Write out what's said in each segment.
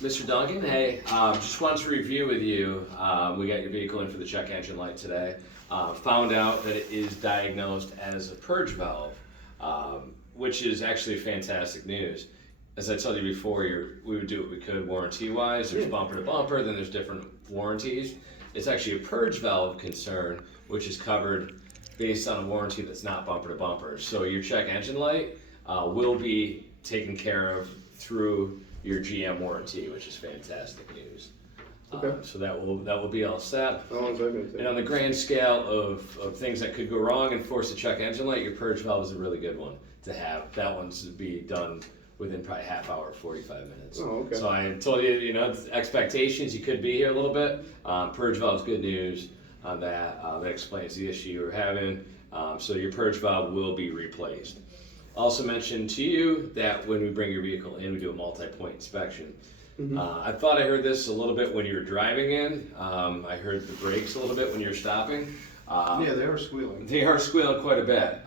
Mr. Duncan, hey, just wanted to review with you. We got your vehicle in for the check engine light today. Found out that it is diagnosed as a purge valve, which is actually fantastic news. As I told you before, we would do what we could warranty-wise. There's bumper to bumper, then there's different warranties. It's actually a purge valve concern, which is covered based on a warranty that's not bumper to bumper. So your check engine light will be taken care of through your GM warranty, which is fantastic news. Okay. So that will be all set. How long is that going to take? And on the grand scale of things that could go wrong and force a check engine light, your purge valve is a really good one to have. That one's to be done within probably half hour, 45 minutes. Oh, okay. So I told you, expectations, you could be here a little bit. Purge valve's good news on that. That explains the issue you're having. So your purge valve will be replaced. Also mentioned to you that when we bring your vehicle in, we do a multi-point inspection. Mm-hmm. I thought I heard this a little bit when you were driving in. I heard the brakes a little bit when you were stopping. Yeah, they are squealing. They are squealing quite a bit.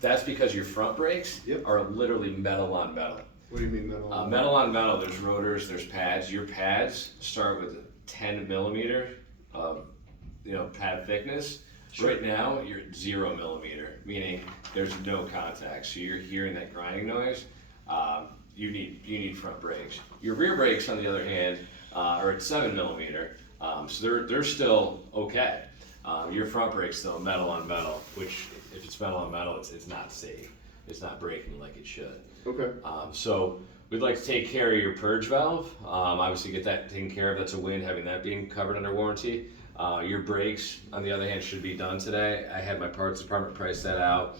That's because your front brakes Yep. are literally metal on metal. What do you mean metal? Metal on metal, there's rotors, there's pads. Your pads start with 10 millimeter pad thickness. Sure. Right now, you're 0 millimeter, meaning there's no contact. So you're hearing that grinding noise. You need front brakes. Your rear brakes, on the other hand, are at 7 millimeter. So they're still okay. Your front brakes, though, metal on metal, which if it's metal on metal, it's not safe. It's not braking like it should. Okay. So we'd like to take care of your purge valve. Obviously, get that taken care of. That's a win, having that being covered under warranty. Your brakes, on the other hand, should be done today. I had my parts department price that out.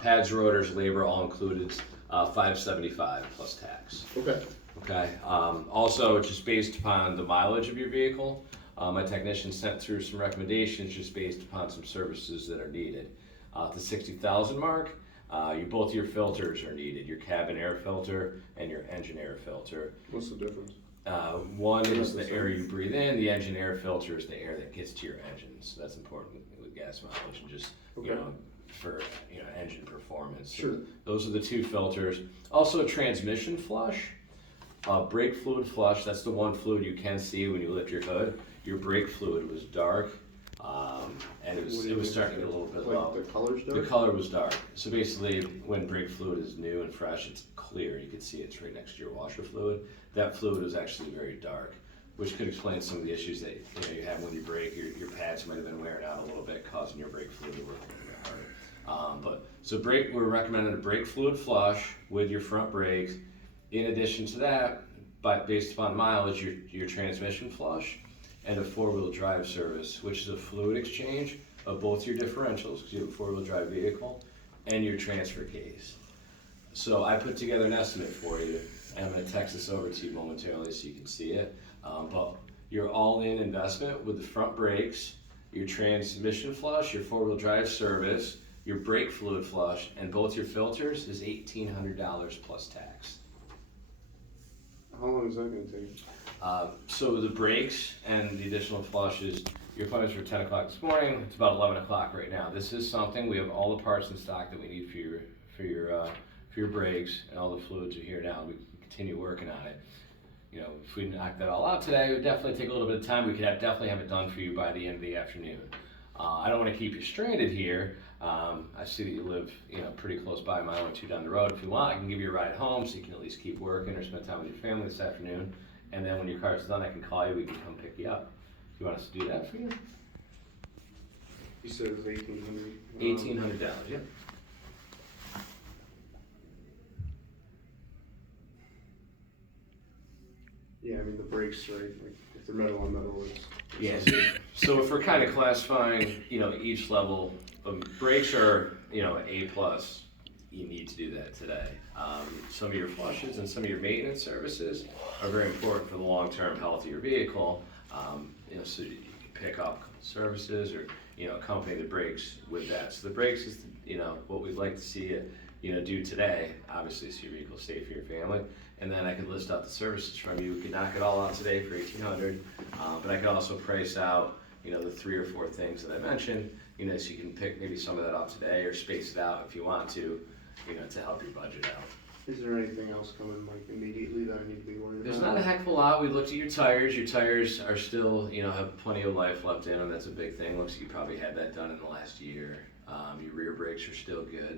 Pads, rotors, labor, all included, $575 plus tax. Okay. Okay. Also, just based upon the mileage of your vehicle, my technician sent through some recommendations just based upon some services that are needed. At the 60,000 mark, both your filters are needed, your cabin air filter and your engine air filter. What's the difference? One is the air you breathe in, the engine air filter is the air that gets to your engine. So that's important with gas mileage and just, Okay. for engine performance. Sure. So those are the two filters. Also transmission flush, brake fluid flush, that's the one fluid you can see when you lift your hood. Your brake fluid was dark, and it was starting to get a little bit low. Like the color's dark? The color was dark. So basically, when brake fluid is new and fresh, it's clear. You can see it's right next to your washer fluid. That fluid was actually very dark, which could explain some of the issues that you have when you brake. Your pads might have been wearing out a little bit, causing your brake fluid to work a little bit harder. We're recommending a brake fluid flush with your front brakes. In addition to that, based upon mileage, your transmission flush and a four-wheel drive service, which is a fluid exchange of both your differentials, because you have a four-wheel drive vehicle, and your transfer case. So I put together an estimate for you, and I'm going to text this over to you momentarily so you can see it. But your all-in investment with the front brakes, your transmission flush, your four-wheel drive service, your brake fluid flush, and both your filters is $1,800 plus tax. How long is that going to take? So the brakes and the additional flushes, your appointments were 10 o'clock this morning. It's about 11 o'clock right now. This is something, we have all the parts in stock that we need for your brakes, and all the fluids are here now. We can continue working on it. If we knock that all out today, it would definitely take a little bit of time. We could definitely have it done for you by the end of the afternoon. I don't want to keep you stranded here. I see that you live, pretty close by, a mile or two down the road. If you want, I can give you a ride home so you can at least keep working or spend time with your family this afternoon. And then when your car's done, I can call you. We can come pick you up. You want us to do that for you? You said it was $1,800. $1,800. Yep. Yeah, I mean the brakes, right? Like if they're metal on metal, it's Yes. So if we're kind of classifying, each level of brakes are, A plus, you need to do that today. Some of your flushes and some of your maintenance services are very important for the long-term health of your vehicle. So you can pick up a couple services or, accompany the brakes with that. So the brakes is, what we'd like to see you, do today, obviously, so your vehicle's safe for your family. And then I could list out the services from you. We could knock it all out today for $1,800, but I could also price out, the 3 or 4 things that I mentioned, so you can pick maybe some of that out today or space it out if you want to help your budget out. Is there anything else coming like immediately that I need to be worried about? There's not a heck of a lot. We looked at your tires. Your tires are still, have plenty of life left in them. That's a big thing. Looks like you probably had that done in the last year. Your rear brakes are still good.